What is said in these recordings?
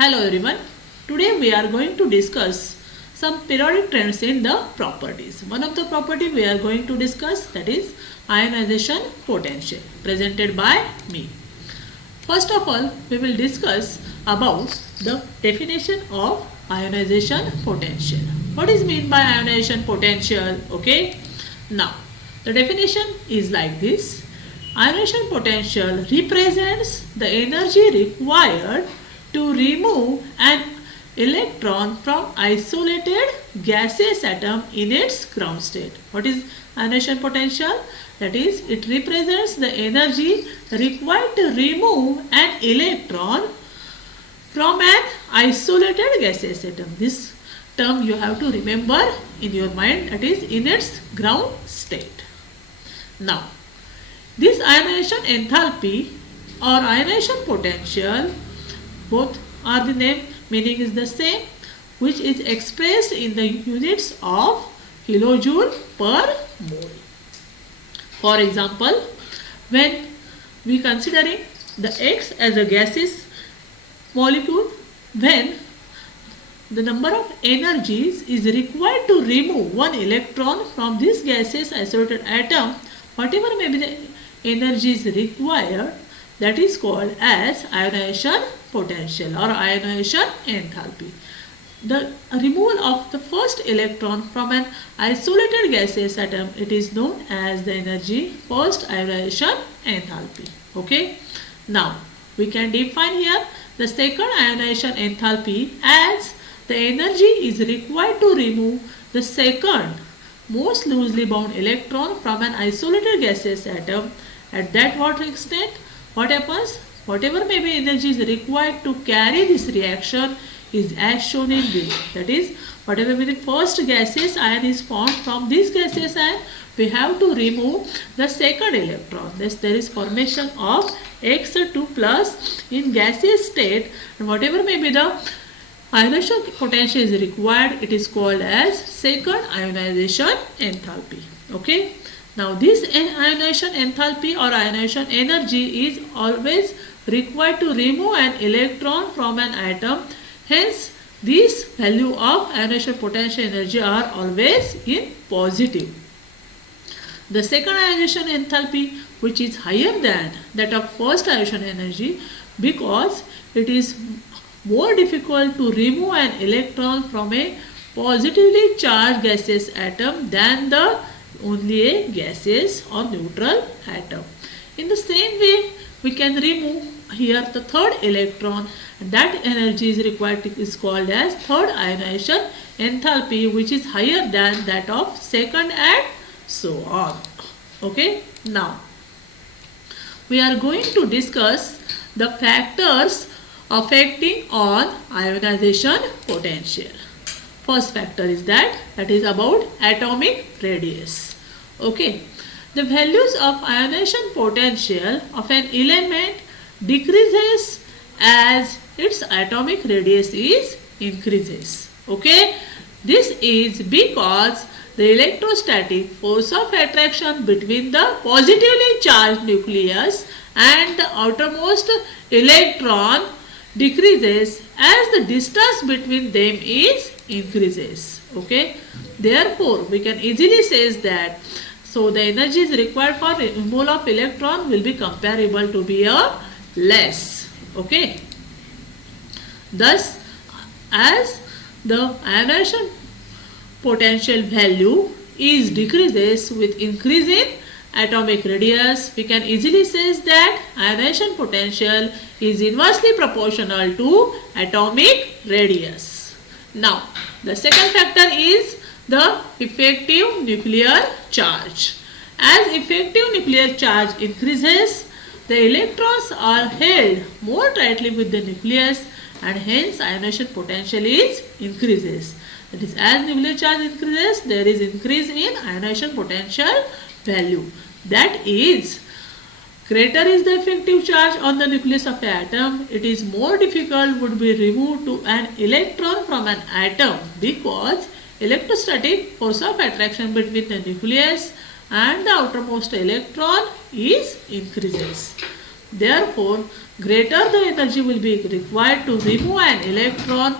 Hello everyone. Today we are going to discuss some periodic trends in the properties. One of the property we are going to discuss, that is ionization potential, presented by me. First of all, we will discuss about the definition of ionization potential. What is meant by ionization potential? Okay. Now, the definition is like this. Ionization potential represents the energy required to remove an electron from isolated gaseous atom in its ground state. What is ionization potential? That is, it represents the energy required to remove an electron from an isolated gaseous atom. This term you have to remember in your mind, that is in its ground state. Now, this ionization enthalpy or ionization potential, both are the name, meaning is the same, which is expressed in the units of kilojoule per mole. For example, when we considering the X as a gaseous molecule, when the number of energies is required to remove one electron from this gaseous isolated atom, whatever may be the energy is required, that is called as ionization potential or ionization enthalpy. The removal of the first electron from an isolated gaseous atom, it is known as the energy first ionization enthalpy. Okay. Now, we can define here the second ionization enthalpy as the energy is required to remove the second most loosely bound electron from an isolated gaseous atom. At that what extent, what happens? Whatever may be energy is required to carry this reaction is as shown in this. That is, whatever may be the first gaseous ion is formed from this gaseous ion, we have to remove the second electron. Thus, there is formation of X2 plus in gaseous state, and whatever may be the ionization potential is required, it is called as second ionization enthalpy. Okay. Now, this ionization enthalpy or ionization energy is always required to remove an electron from an atom. Hence, this value of ionization potential energy are always in positive. The second ionization enthalpy, which is higher than that of first ionization energy, because it is more difficult to remove an electron from a positively charged gaseous atom than the only a gaseous or neutral atom. In the same way, we can remove here the third electron, and that energy is required is called as third ionization enthalpy, which is higher than that of second and so on. Okay. Now, we are going to discuss the factors affecting on ionization potential. First factor is that is about atomic radius. Okay. The values of ionization potential of an element decreases as its atomic radius is increases. Okay. This is because the electrostatic force of attraction between the positively charged nucleus and the outermost electron decreases as the distance between them is increases. Okay. Therefore, we can easily say that so the energy is required for removal of electron will be comparable to be a less. Okay. Thus, as the ionization potential value is decreases with increase in atomic radius, we can easily say that ionization potential is inversely proportional to atomic radius. Now, the second factor is the effective nuclear charge. As effective nuclear charge increases, the electrons are held more tightly with the nucleus, and hence ionization potential is increases. That is, as nuclear charge increases, there is increase in ionization potential value. That is, greater is the effective charge on the nucleus of the atom, it is more difficult would be removed to an electron from an atom, because electrostatic force of attraction between the nucleus and the outermost electron is increases. Therefore, greater the energy will be required to remove an electron,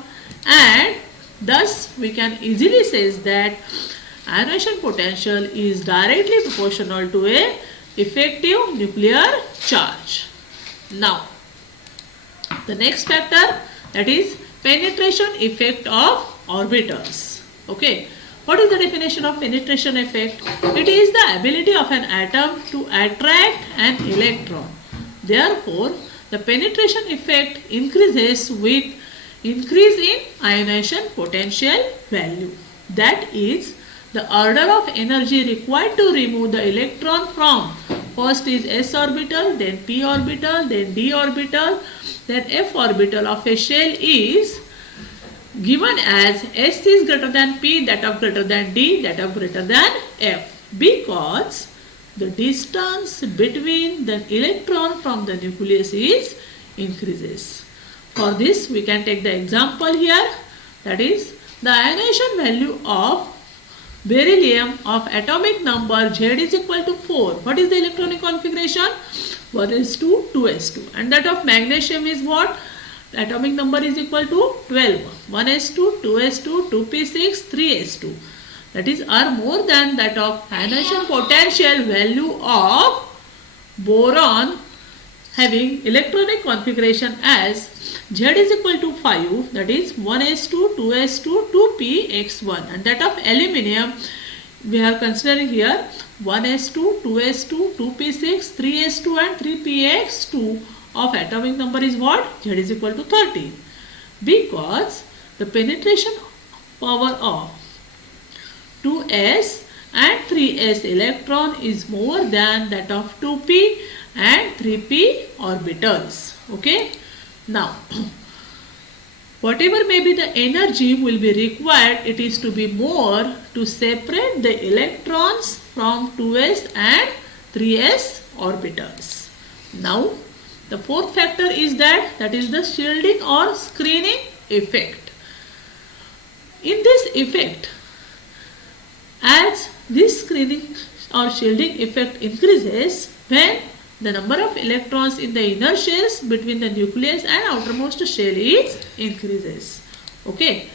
and thus we can easily say that ionization potential is directly proportional to a effective nuclear charge. Now, the next factor, that is penetration effect of orbitals. Okay, what is the definition of penetration effect? It is the ability of an atom to attract an electron. Therefore, the penetration effect increases with increase in ionization potential value. That is the order of energy required to remove the electron from first is s orbital, then p orbital, then d orbital, then f orbital of a shell is given as s is greater than p, that of greater than d, that of greater than f, because the distance between the electron from the nucleus is increases. For this we can take the example here, that is the ionization value of beryllium of atomic number Z is equal to 4. What is the electronic configuration? 1s2, 2s2. And that of magnesium is what? The atomic number is equal to 12. 1s2, 2s2, 2p6, 3s2. That is are more than that of ionization potential value of boron having electronic configuration as Z is equal to 5, that is 1s2, 2s2, 2px1, and that of aluminium we are considering here 1s2, 2s2, 2p6, 3s2 and 3px2 of atomic number is what? Z is equal to 13, because the penetration power of 2s and 3s electron is more than that of 2p and 3p orbitals. Okay. Now, whatever may be the energy will be required, it is to be more to separate the electrons from 2s and 3s orbitals. Now, the fourth factor is that is the shielding or screening effect. In this effect, as this screening or shielding effect increases when the number of electrons in the inner shells between the nucleus and outermost shell is increases. Okay,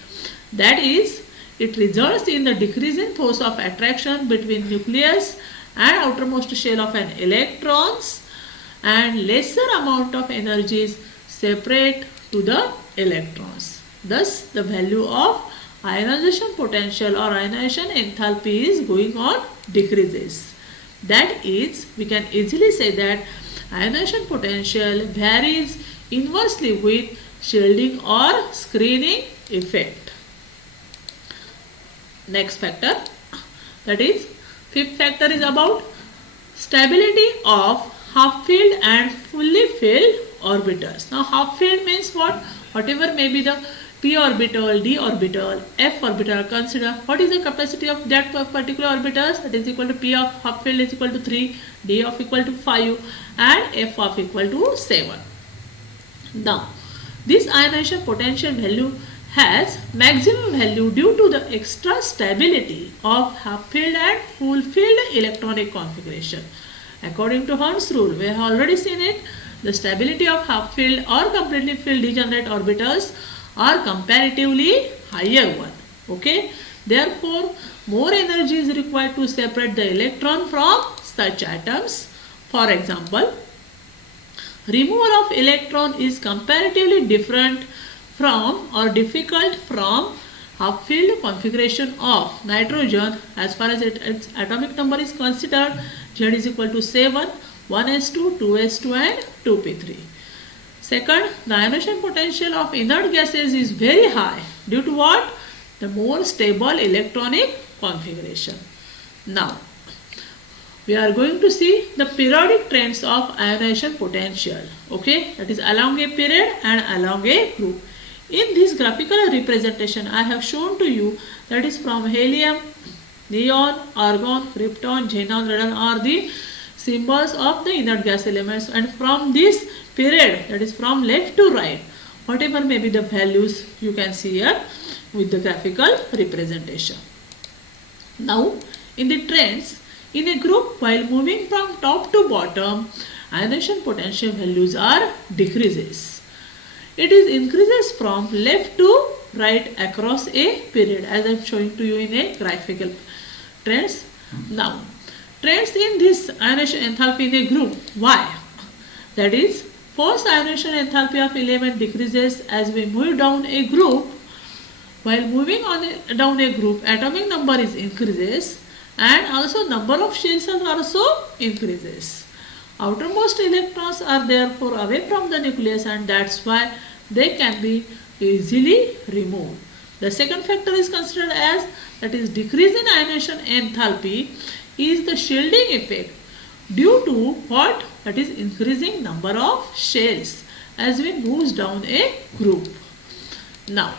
that is, it results in the decrease in force of attraction between nucleus and outermost shell of an electrons, and lesser amount of energy is separate to the electrons. Thus, the value of ionization potential or ionization enthalpy is going on decreases. That is, we can easily say that ionization potential varies inversely with shielding or screening effect. Next factor, that is fifth factor, is about stability of half-filled and fully filled orbitals. Now, half-filled means what? Whatever may be the p orbital, d orbital, f orbital, consider what is the capacity of that particular orbitals. That is equal to p of half filled is equal to 3, d of equal to 5 and f of equal to 7. Now, this ionization potential value has maximum value due to the extra stability of half filled and full filled electronic configuration. According to Horn's rule, we have already seen it, the stability of half filled or completely filled degenerate orbitals are comparatively higher one. Okay, therefore more energy is required to separate the electron from such atoms. For example, removal of electron is comparatively different from or difficult from half filled configuration of nitrogen as far as its atomic number is considered. Z is equal to 7, 1s2, 2s2 and 2p3. Second, the ionization potential of inert gases is very high due to what? The more stable electronic configuration. Now, we are going to see the periodic trends of ionization potential. Okay, that is along a period and along a group. In this graphical representation, I have shown to you that is from helium, neon, argon, krypton, xenon, radon are the symbols of the inert gas elements, and from this period, that is from left to right, whatever may be the values you can see here with the graphical representation. Now, in the trends, in a group while moving from top to bottom, ionization potential values are decreases. It is increases from left to right across a period, as I am showing to you in a graphical trends. Now, trends in this ionization enthalpy in a group. Why? That is, first ionization enthalpy of element decreases as we move down a group. While moving down a group, atomic number is increases and also number of shells also increases. Outermost electrons are therefore away from the nucleus, and that's why they can be easily removed. The second factor is considered as, that is, decrease in ionization enthalpy is the shielding effect due to what? That is, increasing number of shells as we move down a group. Now,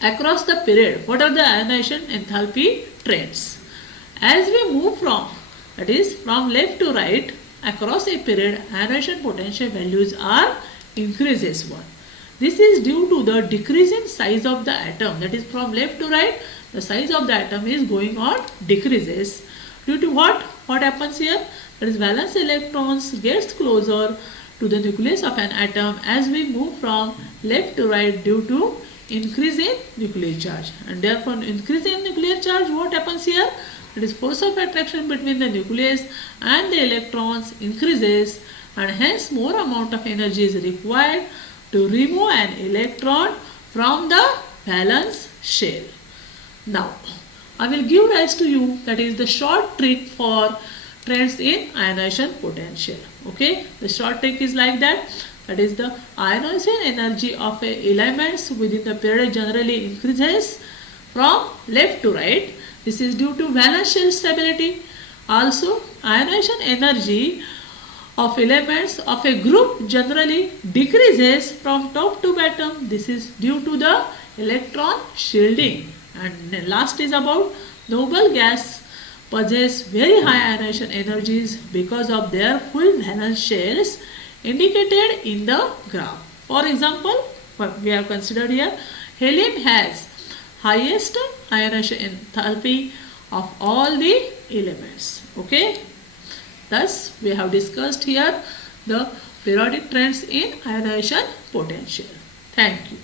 across the period, what are the ionization enthalpy trends? As we move from, that is, from left to right across a period, ionization potential values are increases one. This is due to the decrease in size of the atom. That is, from left to right, the size of the atom is going on decreases. Due to what? What happens here? That is, valence electrons gets closer to the nucleus of an atom as we move from left to right due to increase in nuclear charge. And therefore, increase in nuclear charge, what happens here? That is, force of attraction between the nucleus and the electrons increases, and hence more amount of energy is required to remove an electron from the valence shell. Now, I will give rise to you, that is, the short trick for trends in ionization potential. Okay, the short trick is like that. That is, the ionization energy of elements within the period generally increases from left to right. This is due to valence shell stability. Also, ionization energy of elements of a group generally decreases from top to bottom. This is due to the electron shielding. And last is about noble gas possess very high ionization energies because of their full valence shells indicated in the graph. For example, what we have considered here, helium has highest ionization enthalpy of all the elements. Okay. Thus, we have discussed here the periodic trends in ionization potential. Thank you.